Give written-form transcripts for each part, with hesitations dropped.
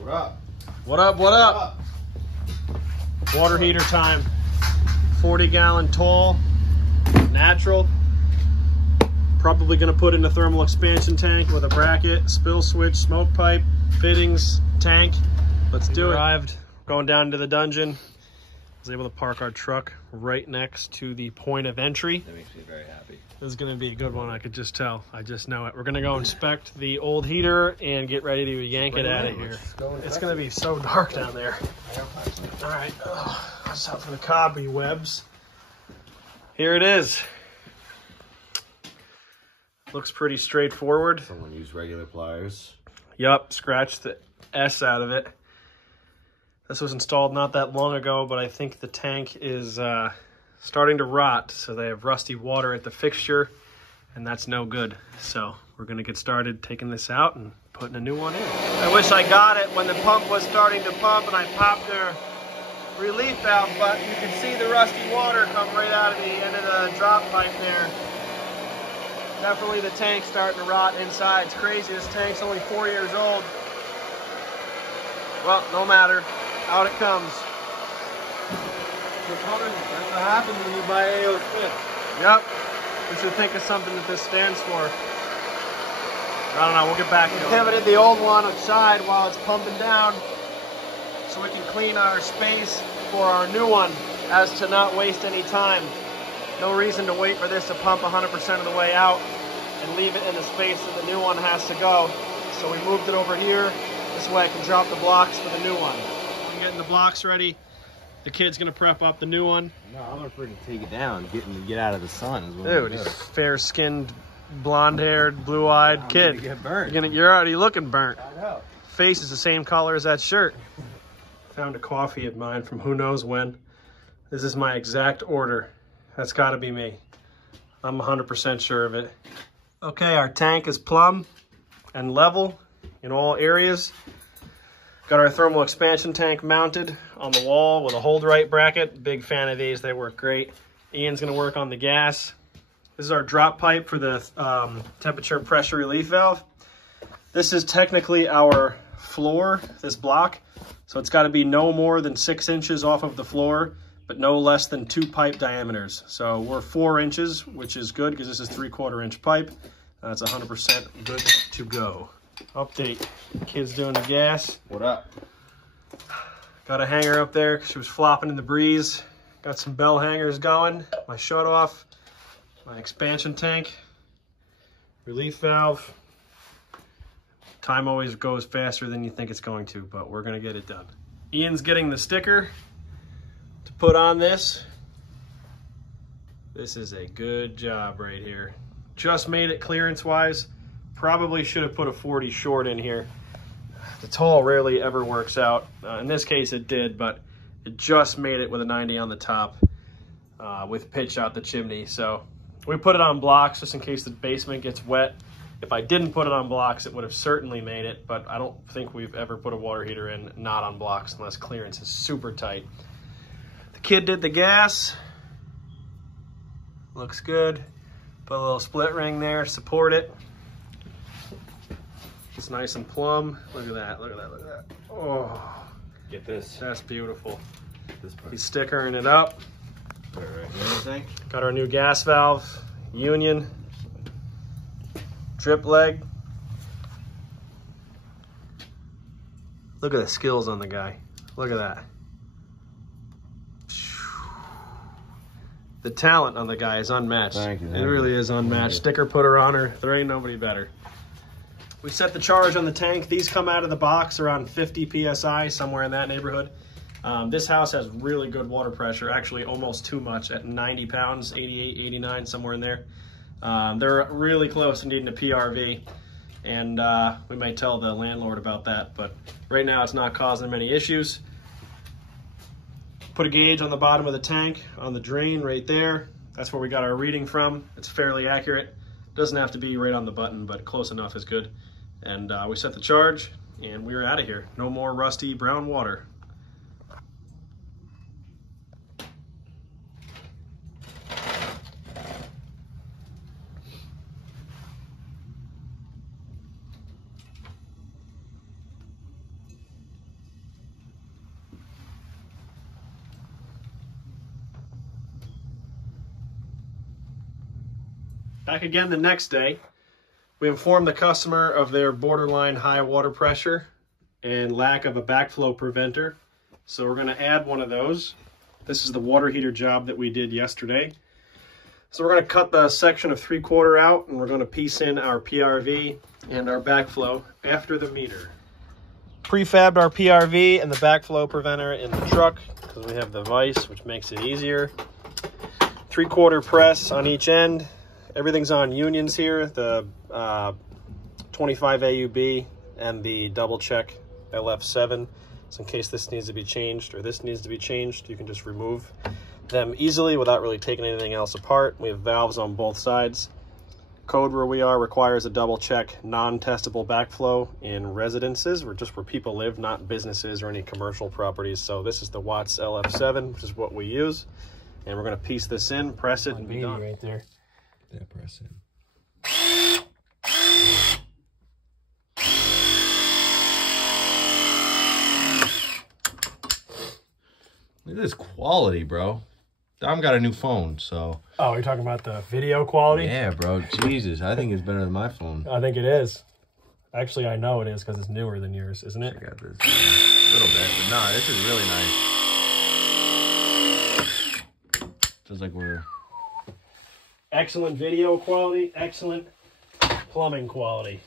What up? What up, what up? Water heater time. 40-gallon tall, natural. Probably gonna put in a thermal expansion tank with a bracket, spill switch, smoke pipe, fittings, tank. Let's do it. Arrived, going down to the dungeon. Was able to park our truck right next to the point of entry. That makes me very happy. This is gonna be a good one, I could just tell. I just know it. We're gonna go inspect the old heater and get ready to yank it out of here. It's gonna be so dark down there. All right, watch out for the cobwebs. Here it is. Looks pretty straightforward. Someone used regular pliers. Yup, scratched the S out of it. This was installed not that long ago, but I think the tank is starting to rot. So they have rusty water at the fixture, and that's no good. So we're gonna get started taking this out and putting a new one in. I wish I got it when the pump was starting to pump and I popped their relief valve, but you can see the rusty water come right out of the end of the drop pipe there. Definitely the tank's starting to rot inside. It's crazy, this tank's only 4 years old. Well, no matter. Out it comes. That's what happens when you buy AO Smith. Yep. We should think of something that this stands for. I don't know, we'll get back to it. We pivoted the old one aside while it's pumping down so we can clean our space for our new one as to not waste any time. No reason to wait for this to pump 100% of the way out and leave it in the space that the new one has to go. So we moved it over here. This way I can drop the blocks for the new one. I'm getting the blocks ready. The kid's gonna prep up the new one. No, I'm gonna freaking take it down, get out of the sun. Is what Dude, he's fair-skinned, blonde-haired, blue-eyed kid. Gonna get burnt. You're already looking burnt. I know. Face is the same color as that shirt. Found a coffee of mine from who knows when. This is my exact order. That's gotta be me. I'm 100% sure of it. Okay, our tank is plumb and level in all areas. Got our thermal expansion tank mounted on the wall with a hold right bracket. Big fan of these, they work great. Ian's gonna work on the gas. This is our drop pipe for the temperature and pressure relief valve. This is technically our floor, this block. So it's gotta be no more than 6 inches off of the floor, but no less than 2 pipe diameters. So we're 4 inches, which is good because this is 3/4 inch pipe. That's 100% good to go. Update, kid's doing the gas. What up? Got a hanger up there, she was flopping in the breeze. Got some bell hangers going, my shut off, my expansion tank, relief valve. Time always goes faster than you think it's going to, but we're gonna get it done. Ian's getting the sticker to put on this. This is a good job right here. Just made it clearance wise. Probably should have put a 40 short in here. The tall rarely ever works out. In this case it did, but it just made it with a 90 on the top with pitch out the chimney. So we put it on blocks just in case the basement gets wet. If I didn't put it on blocks, it would have certainly made it, but I don't think we've ever put a water heater in not on blocks unless clearance is super tight. The kid did the gas. Looks good. Put a little split ring there, support it. It's nice and plumb. Look at that, look at that, look at that. Oh, Get this. that's beautiful. This part. He's stickering it up. Right here, I think. Got our new gas valve, union, drip leg. Look at the skills on the guy. Look at that. The talent on the guy is unmatched. Thank you. It really is unmatched. Sticker putter on her. There ain't nobody better. We set the charge on the tank. These come out of the box around 50 PSI, somewhere in that neighborhood. This house has really good water pressure, actually almost too much at 90 pounds, 88, 89, somewhere in there. They're really close to needing a PRV, and we might tell the landlord about that, but right now it's not causing them any issues. Put a gauge on the bottom of the tank, on the drain right there. That's where we got our reading from. It's fairly accurate. Doesn't have to be right on the button, but close enough is good. And we set the charge, and we're out of here. No more rusty brown water. Back again the next day. We informed the customer of their borderline high water pressure and lack of a backflow preventer. So we're going to add one of those. This is the water heater job that we did yesterday. So we're going to cut the section of 3/4 out, and we're going to piece in our PRV and our backflow after the meter. Prefabbed our PRV and the backflow preventer in the truck because we have the vise, which makes it easier. 3/4 press on each end. Everything's on unions here. The 25 AUB and the double check LF7. So in case this needs to be changed or this needs to be changed, you can just remove them easily without really taking anything else apart. We have valves on both sides. Code where we are requires a double check non-testable backflow in residences, or just where people live, not businesses or any commercial properties. So this is the Watts LF7, which is what we use. And we're going to piece this in, press it, and be done. Right there. Yeah, press in. Look at this quality, bro. Dom got a new phone, so. Oh, you're talking about the video quality? Yeah, bro. Jesus, I think it's better than my phone. I think it is. Actually, I know it is because it's newer than yours, isn't it? Check out this. A little bit, but no, this is really nice. Feels like we're. Excellent video quality, excellent plumbing quality.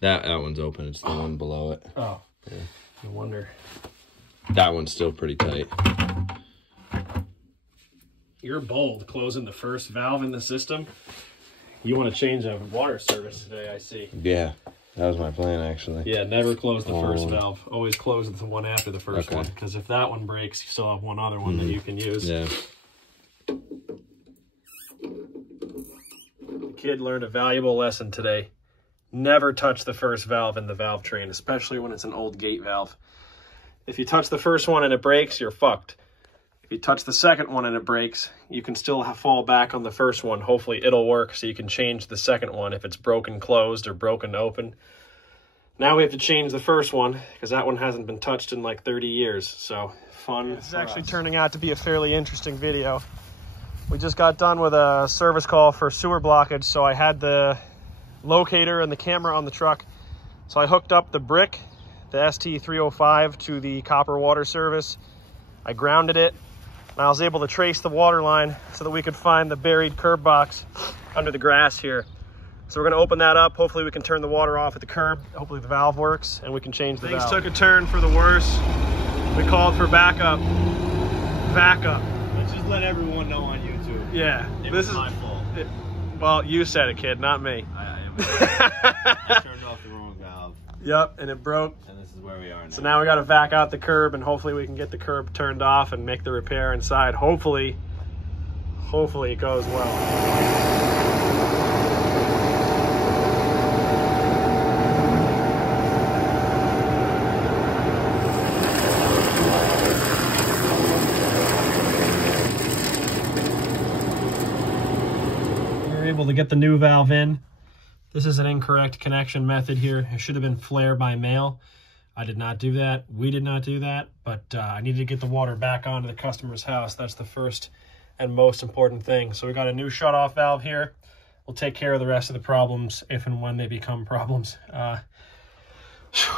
That one's open. It's the one below it. Oh, yeah. No wonder. That one's still pretty tight. You're bold closing the first valve in the system. You want to change a water service today, I see. Yeah, that was my plan, actually. Yeah, never close the first valve. Always close the one after the first one. Because if that one breaks, you still have one other one that you can use. Yeah. The kid learned a valuable lesson today. Never touch the first valve in the valve train, especially when it's an old gate valve. If you touch the first one and it breaks, you're fucked. If you touch the second one and it breaks, you can still fall back on the first one. Hopefully it'll work so you can change the second one if it's broken closed or broken open. Now we have to change the first one because that one hasn't been touched in like 30 years. So fun. This is actually turning out to be a fairly interesting video. We just got done with a service call for sewer blockage, so I had the locator and the camera on the truck. So I hooked up the brick, the ST305, to the copper water service. I grounded it, and I was able to trace the water line so that we could find the buried curb box under the grass here. So we're gonna open that up. Hopefully we can turn the water off at the curb. Hopefully the valve works and we can change the valve. Things took a turn for the worse. We called for backup. VAC up. Let's just let everyone know on YouTube. Yeah. This is my fault. Well, you said it, kid, not me. I turned off the wrong valve. Yep, and it broke. And this is where we are now. So now we got to vac out the curb, and hopefully we can get the curb turned off and make the repair inside. Hopefully it goes well. Able to get the new valve in. This is an incorrect connection method here. It should have been flare by mail. I did not do that. We did not do that, but I needed to get the water back onto the customer's house. That's the first and most important thing. So we got a new shutoff valve here. We'll take care of the rest of the problems if and when they become problems.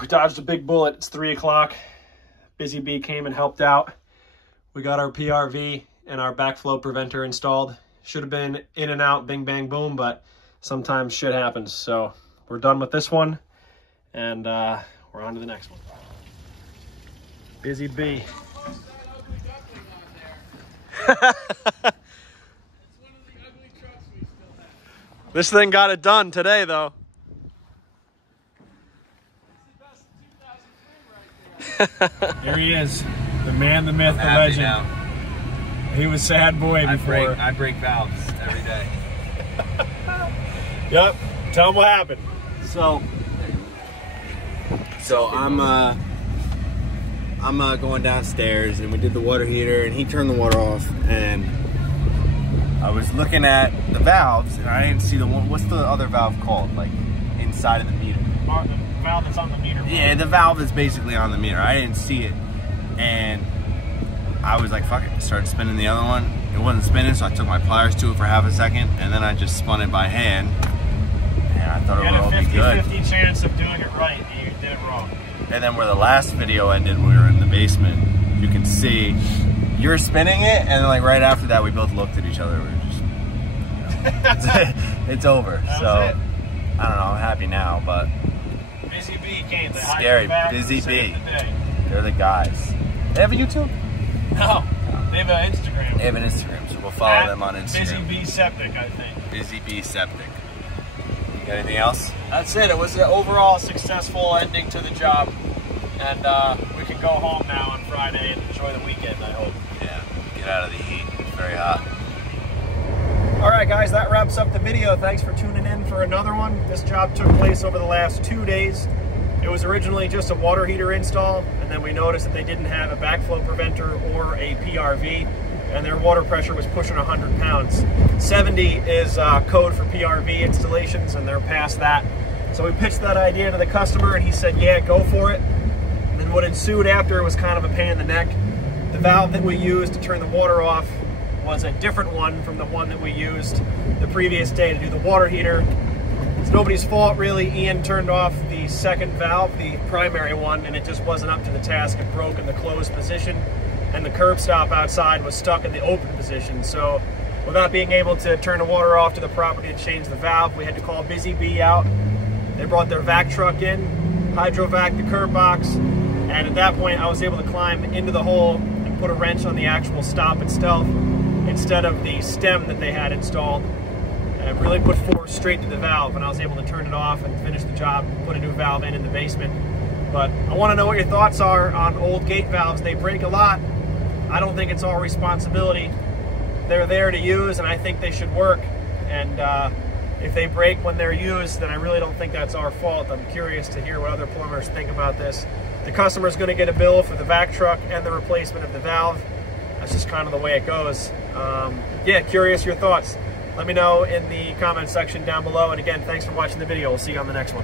We dodged a big bullet. It's 3 o'clock. Busy Bee came and helped out. We got our PRV and our backflow preventer installed. Should have been in and out, bing, bang, boom, but sometimes shit happens. So we're done with this one, and we're on to the next one. Busy Bee. This thing got it done today, though. Here he is, the man, the myth, the legend. Now. He was sad boy before. I break valves every day. Yep. Tell him what happened. So I'm going downstairs, and we did the water heater, and he turned the water off, and I was looking at the valves, and I didn't see the one. What's the other valve called? Like inside of the meter. The valve that's on the meter. Yeah, the valve is basically on the meter. I didn't see it, and I was like, fuck it, started spinning the other one, it wasn't spinning, so I took my pliers to it for half a second, and then I just spun it by hand, and I thought it would all be good. You had a 50-50 chance of doing it right, and you did it wrong. And then where the last video ended, we were in the basement, you can see you're spinning it, and then like right after that, we both looked at each other. We were just, it's over. So I don't know. I'm happy now, but Busy Bee came. Scary. Busy Bee. They're the guys. They have a YouTube? No, they have an Instagram. They have an Instagram, so we'll follow them on Instagram. Busy Bee Septic, I think. Busy Bee Septic. You got anything else? That's it. It was an overall successful ending to the job, and we can go home now on Friday and enjoy the weekend, I hope. Yeah, get out of the heat. It's very hot. All right, guys, that wraps up the video. Thanks for tuning in for another one. This job took place over the last 2 days. It was originally just a water heater install, and then we noticed that they didn't have a backflow preventer or a PRV, and their water pressure was pushing 100 pounds. 70 is code for PRV installations, and they're past that. So we pitched that idea to the customer, and he said, yeah, go for it. And then what ensued after was kind of a pain in the neck. The valve that we used to turn the water off was a different one from the one that we used the previous day to do the water heater. It's nobody's fault, really. Ian turned off the second valve, the primary one, and it just wasn't up to the task. It broke in the closed position, and the curb stop outside was stuck in the open position. So without being able to turn the water off to the property to change the valve, we had to call Busy Bee out. They brought their VAC truck in, hydro-vac the curb box, and at that point I was able to climb into the hole and put a wrench on the actual stop itself instead of the stem that they had installed. And really put force straight to the valve, and I was able to turn it off and finish the job, put a new valve in the basement. But I want to know what your thoughts are on old gate valves. They break a lot. I don't think it's our responsibility. They're there to use, and I think they should work. And if they break when they're used, then I really don't think that's our fault. I'm curious to hear what other plumbers think about this. The customer's going to get a bill for the vac truck and the replacement of the valve. That's just kind of the way it goes. Yeah, curious your thoughts. Let me know in the comment section down below. And again, thanks for watching the video. We'll see you on the next one.